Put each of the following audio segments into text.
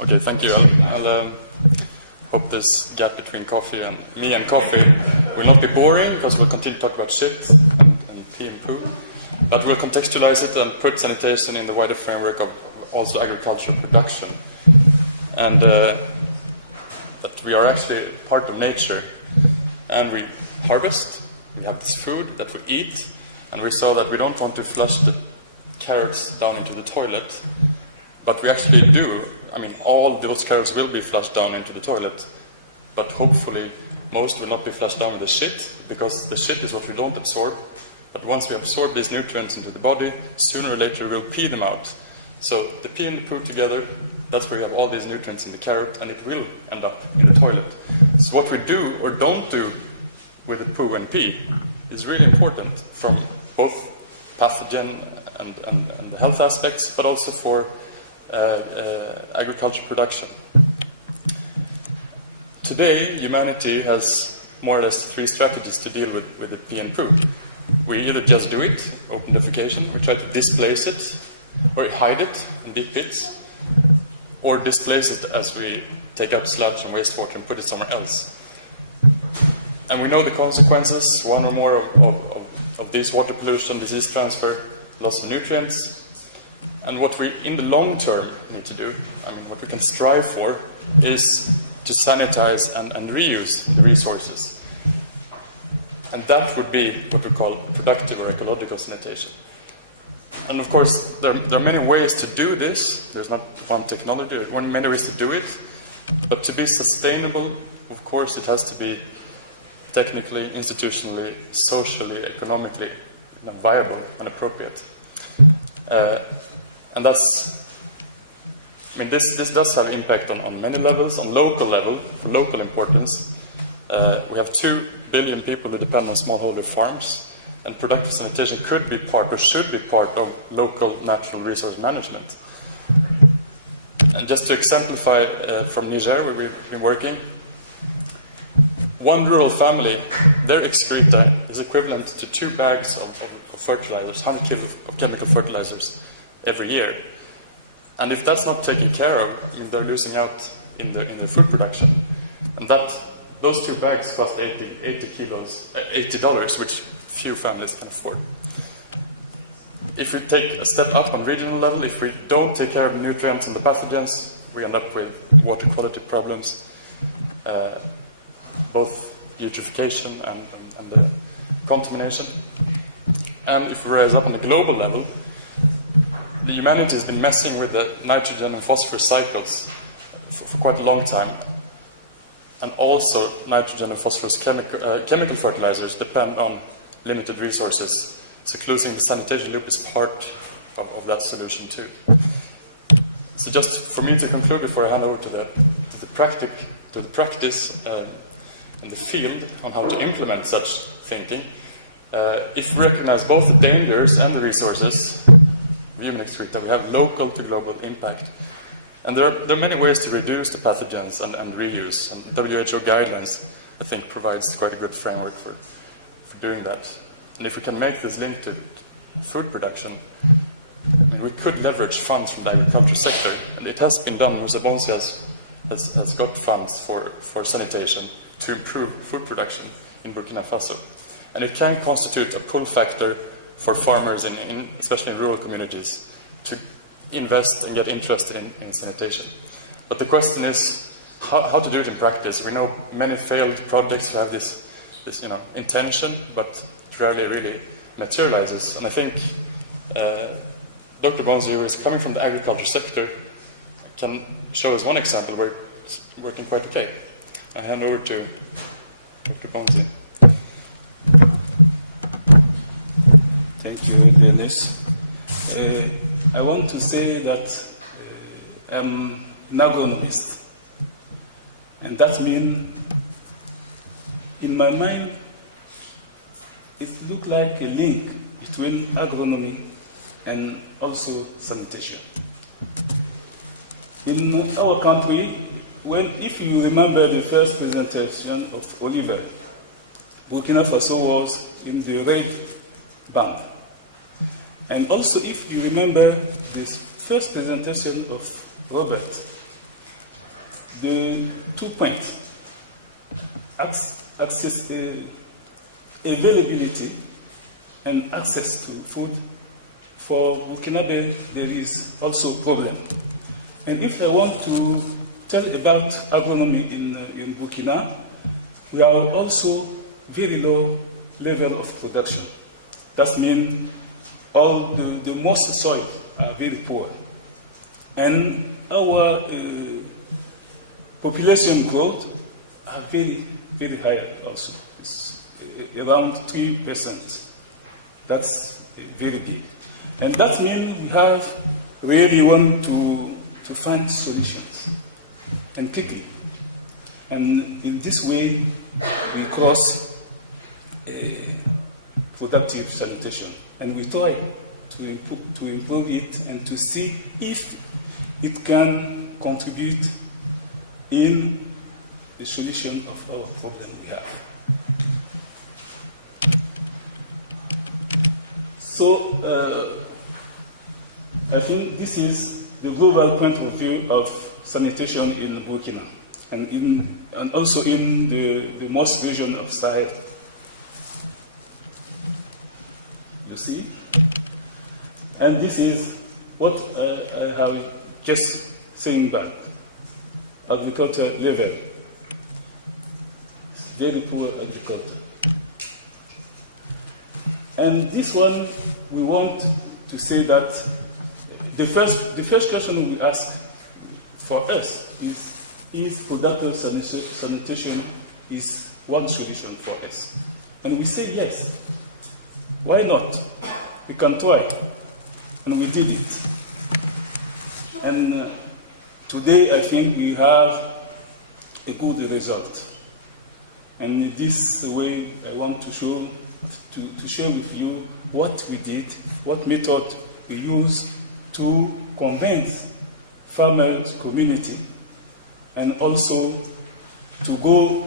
Okay, thank you. I'll hope this gap between coffee and me and coffee will not be boring, because we'll continue to talk about shit and pee and poo. But we'll contextualize it and put sanitation in the wider framework of also agricultural production. And that we are actually part of nature. And we harvest, we have this food that we eat, and we saw that we don't want to flush the carrots down into the toilet, but we actually do. I mean, all those carrots will be flushed down into the toilet, but hopefully most will not be flushed down with the shit, because the shit is what we don't absorb. But once we absorb these nutrients into the body, sooner or later we'll pee them out. So the pee and the poo together, that's where you have all these nutrients in the carrot, and it will end up in the toilet. So what we do or don't do with the poo and pee is really important, from both pathogen and the health aspects, but also for agriculture production. Today, humanity has more or less 3 strategies to deal with the pee and poo. We either just do it, open defecation, we try to displace it, or hide it in deep pits, or displace it as we take out sludge and wastewater and put it somewhere else. And we know the consequences, one or more of these: water pollution, disease transfer, loss of nutrients. And what we, in the long term, need to do, I mean, what we can strive for, is to sanitize and reuse the resources. And that would be what we call productive or ecological sanitation. And of course, there are many ways to do this. There's not one technology, there are many ways to do it. But to be sustainable, of course, it has to be technically, institutionally, socially, economically viable and appropriate. And that's, I mean, this does have impact on many levels. On local level, for local importance, we have 2 billion people who depend on smallholder farms, and productive sanitation could be part, or should be part, of local natural resource management. And just to exemplify from Niger, where we've been working, one rural family, their excreta is equivalent to 2 bags of fertilizers, 100 kilos of chemical fertilizers every year. And if that's not taken care of, I mean, they're losing out in their food production. And those 2 bags cost $80, which few families can afford. If we take a step up on regional level, if we don't take care of the nutrients and the pathogens, we end up with water quality problems, both eutrophication and the contamination. And if we rise up on the global level, the humanity has been messing with the nitrogen and phosphorus cycles for quite a long time. And also, nitrogen and phosphorus chemical fertilizers depend on limited resources. So closing the sanitation loop is part of that solution too. So just for me to conclude before I hand over to the practice in the field on how to implement such thinking, if we recognize both the dangers and the resources of human excreta, we have local to global impact. And there are many ways to reduce the pathogens and reuse. And WHO guidelines, I think, provides quite a good framework for doing that. And if we can make this link to food production, I mean, we could leverage funds from the agriculture sector. And it has been done. Moussa Bonzi has got funds for sanitation to improve food production in Burkina Faso. And it can constitute a pull factor for farmers, especially in rural communities, to invest and get interested in sanitation. But the question is how to do it in practice. We know many failed projects have this intention, but it rarely really materializes. And I think Dr. Bonzi, who is coming from the agriculture sector, can show us one example where it's working quite okay. I hand over to Dr. Bonzi. Thank you, Linus. I want to say that I'm an agronomist. And that means, in my mind, it looks like a link between agronomy and also sanitation. In our country, if you remember the first presentation of Oliver, Burkina Faso was in the red band. And also, if you remember this first presentation of Robert, the 2 points, access, availability and access to food, for Burkinabe there is also a problem. And if I want to tell about agronomy in Burkina, we are also very low level of production. That means all the most soil are very poor. And our population growth are very, very high also. It's around 3%. That's very big. And that means we have really want to find solutions, and quickly. And in this way, we cross productive sanitation. And we try to improve it and to see if it can contribute in the solution of our problem we have. So I think this is the global point of view of sanitation in Burkina, and also in the most region of Sahel. You see? And this is what I have just saying back. Agriculture level. It's very poor agriculture. And this one, we want to say that the first question we ask for us is productive sanitation is one solution for us? And we say yes. Why not? We can try. And we did it. And today I think we have a good result. And in this way I want to share with you what we did, what method we used to convince farmers community, and also to go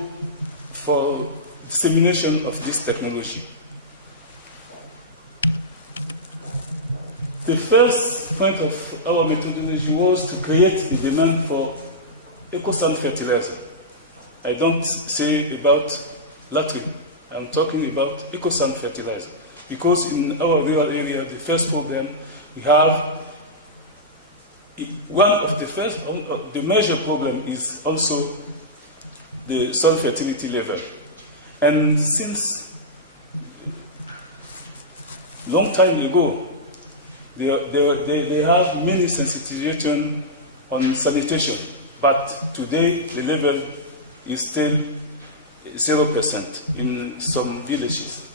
for dissemination of this technology. The first point of our methodology was to create the demand for eco-sand fertilizer. I don't say about latrine. I'm talking about eco-sand fertilizer. Because in our rural area, the first problem we have, the major problem is also the soil fertility level. And since long time ago, they have many sensitization on sanitation, but today the level is still 0% in some villages.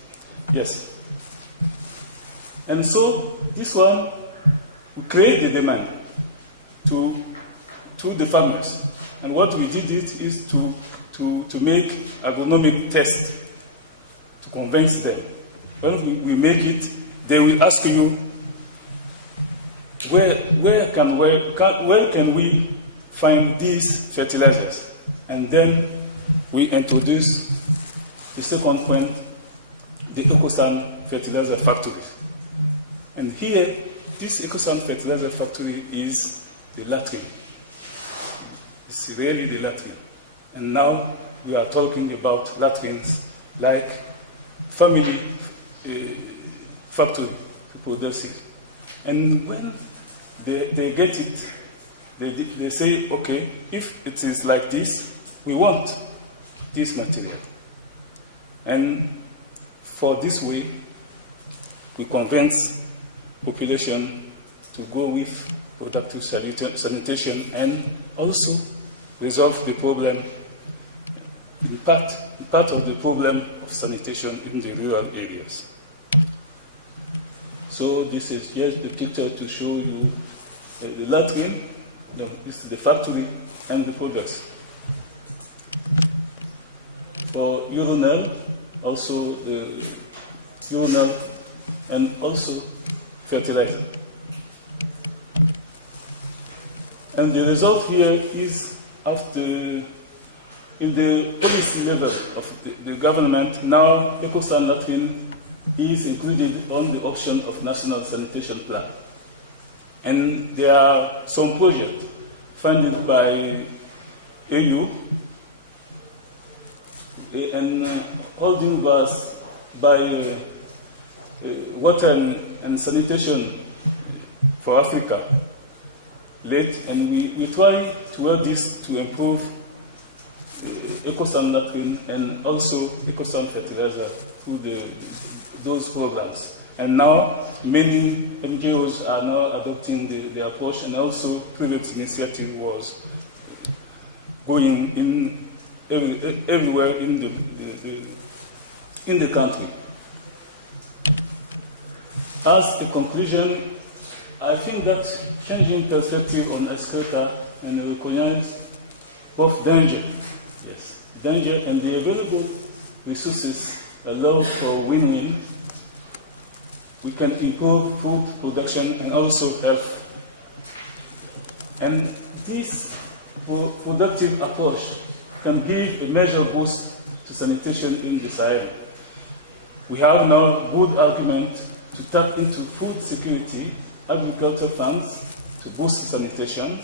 Yes. And so this one, we create the demand to the farmers. And what we did is to make agronomic tests to convince them. When we make it, they will ask you, where can we find these fertilizers? And then we introduce the second point, the eco-sand fertilizer factory. And here, this eco-sand fertilizer factory is the latrine. It's really the latrine. And now we are talking about latrines like family factory to produce it. And when they get it, they say, okay, if it is like this, we want this material. And for this way, we convince population to go with productive sanitation and also resolve the problem, in part of the problem of sanitation in the rural areas. So this is just the picture to show you the latrine, this is the factory and the products. For urinal, also the urinal and also fertilizer. And the result here is in the policy level of the government, now eco-sand latrine is included on the option of National Sanitation Plan. And there are some projects funded by EU and holding us by water and sanitation for Africa late, and we try to work this to improve eco-sound latrine and also eco-sound fertilizer through those programs. And now many NGOs are now adopting the approach, and also private initiative was going in everywhere in the country. As a conclusion, I think that changing perspective on excreta and recognize both danger, danger and the available resources allow for win-win. We can improve food production and also health. And this productive approach can give a major boost to sanitation in the Sahel. We have now good argument to tap into food security, agriculture funds to boost sanitation,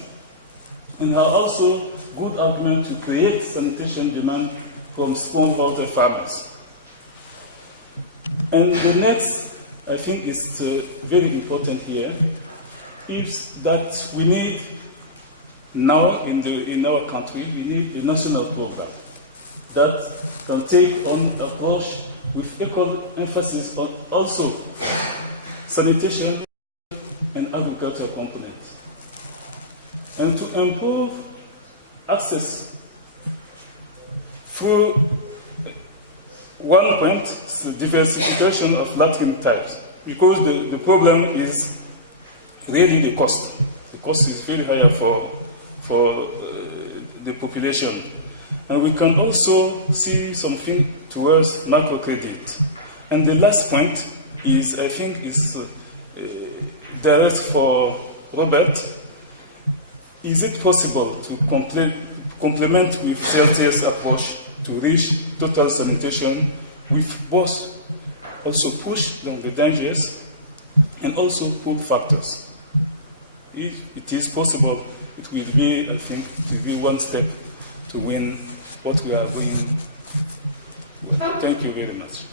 and have also good argument to create sanitation demand from smallholder farmers. And the next, I think, is very important here, is that we need now in our country, we need a national program that can take on approach with equal emphasis on also sanitation and agricultural components. And to improve access through one point, the diversification of latrine types, because the problem is really the cost. The cost is very higher for the population. And we can also see something towards microcredit. And the last point is, I think, is direct for Robert. Is it possible to complement with CLTS approach to reach total sanitation with both also push on the dangers and also pull factors? If it is possible, it will be, I think, it will be one step to win what we are going with. Thank you very much.